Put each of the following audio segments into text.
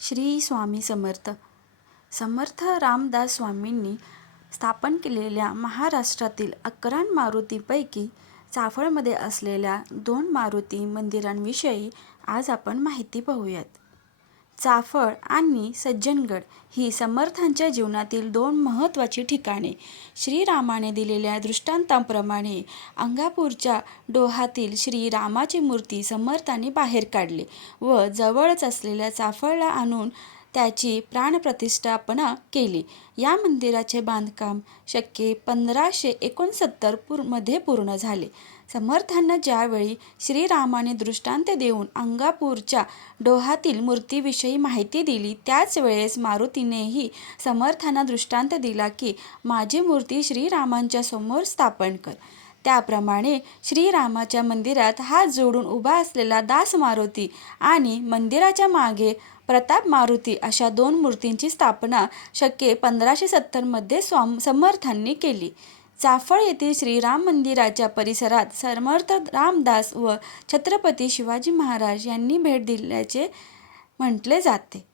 श्री स्वामी समर्थ. समर्थ रामदास स्वामींनी स्थापन केलेल्या महाराष्ट्रातील 11 मारुतीपैकी चाफळमध्ये असलेल्या 2 मारुती मंदिरांविषयी आज आपण माहिती पाहूयात. चाफळ आणि सज्जनगड ही समर्थांच्या जीवनातील 2 महत्त्वाची ठिकाणे. श्रीरामाने दिलेल्या दृष्टांताप्रमाणे अंगापूरच्या डोहातील श्रीरामाची मूर्ती समर्थांनी बाहेर काढली व जवळच असलेल्या चाफळला आणून त्याची प्राणप्रतिष्ठापना केली. या मंदिराचे बांधकाम शके 1569 मध्ये पूर्ण झाले. समर्थांना ज्यावेळी श्रीरामाने दृष्टांत देऊन अंगापूरच्या डोहातील मूर्तीविषयी माहिती दिली त्याच वेळेस मारुतीनेही समर्थांना दृष्टांत दिला की माझी मूर्ती श्रीरामांच्या समोर स्थापन कर. त्याप्रमाणे श्रीरामाच्या मंदिरात हात जोडून उभा असलेला दास मारुती आणि मंदिराच्या मागे प्रताप मारुती अशा 2 मूर्तींची स्थापना शके 1570 मध्ये समर्थांनी केली. चाफळ येथील श्रीराम मंदिराच्या परिसरात समर्थ रामदास व छत्रपती शिवाजी महाराज यांनी भेट दिल्याचे म्हटले जाते.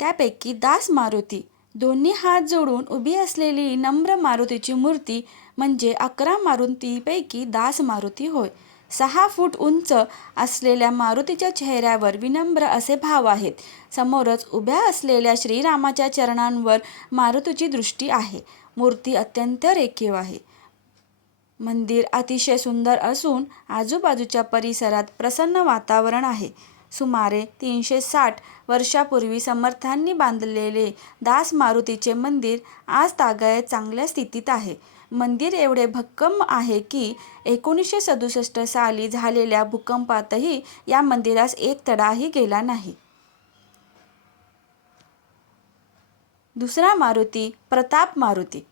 त्यापैकी दास मारुती दोन्ही हात जोडून उभी असलेली नम्र मारुतीची मूर्ती म्हणजे 11 मारुतीपैकी दास मारुती होय. 6 फूट उंच असलेल्या मारुतीच्या चेहऱ्यावर विनम्र असे भाव आहेत. समोरच उभ्या असलेल्या श्रीरामाच्या चरणांवर मारुतीची दृष्टी आहे. मूर्ती अत्यंत रेखीव आहे. मंदिर अतिशय सुंदर असून आजूबाजूच्या परिसरात प्रसन्न वातावरण आहे. सुमारे 360 वर्षापूर्वी समर्थांनी बांधलेले दास मारुतीचे मंदिर आज तागायत चांगल्या स्थितीत आहे. मंदिर एवढे भक्कम आहे की 1967 साली झालेल्या भूकंपातही या मंदिरास एक तडाही गेला नाही. दुसरा मारुती प्रताप मारुती.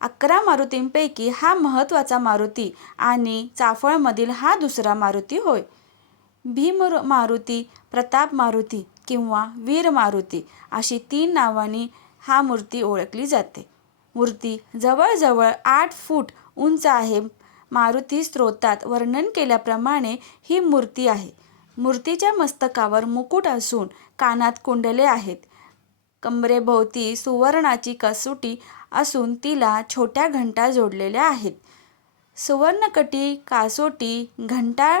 11 मारुतींपैकी हा महत्त्वाचा मारुती आणि चाफळमधील हा दुसरा मारुती होय. भीम मारुती, प्रताप मारुती किंवा वीर मारुती अशी 3 नावांनी हा मूर्ती ओळखली जाते. मूर्ती जवळजवळ 8 फूट उंच आहे. मारुती स्तोत्रात वर्णन केल्याप्रमाणे ही मूर्ती आहे. मूर्तीच्या मस्तकावर मुकुट असून कानात कुंडले आहेत. कमरेभोवती सुवर्णाची कसोटी असून तिला छोट्या घंटा जोडलेल्या आहेत. सुवर्णकटी, कासोटी, घंटा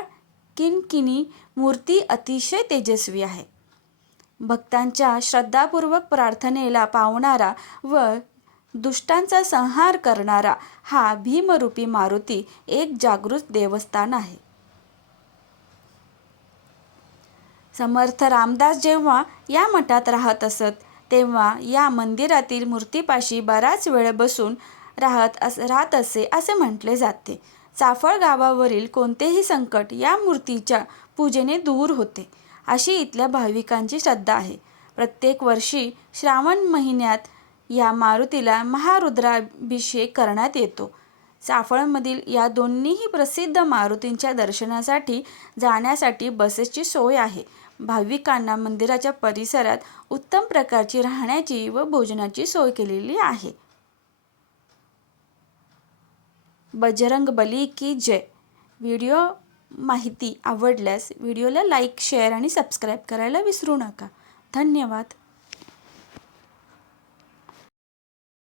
किणकिणी मूर्ती अतिशय तेजस्वी आहे. भक्तांच्या श्रद्धापूर्वक प्रार्थनेला पावणारा व दुष्टांचा संहार करणारा हा भीमरूपी मारुती एक जागृत देवस्थान आहे. समर्थ रामदास जेव्हा या मठात राहत असत तेव्हा या मंदिरातील मूर्तीपाशी बराच वेळ बसून राहत असे म्हटले जाते. चाफळ गावावरील कोणतेही संकट या मूर्तीच्या पूजेने दूर होते अशी इथल्या भाविकांची श्रद्धा आहे. प्रत्येक वर्षी श्रावण महिन्यात या मारुतीला महारुद्राभिषेक करण्यात येतो. चाफळमधील या दोन्हीही प्रसिद्ध मारुतींच्या दर्शनासाठी जाण्यासाठी बसेसची सोय आहे. भाविकांना मंदिराच्या परिसरात उत्तम प्रकारची राहण्याची व भोजनाची सोय केलेली आहे. बजरंगबली की जय. व्हिडिओ माहिती आवडल्यास व्हिडिओला लाईक, शेअर आणि सबस्क्राईब करायला विसरू नका. धन्यवाद.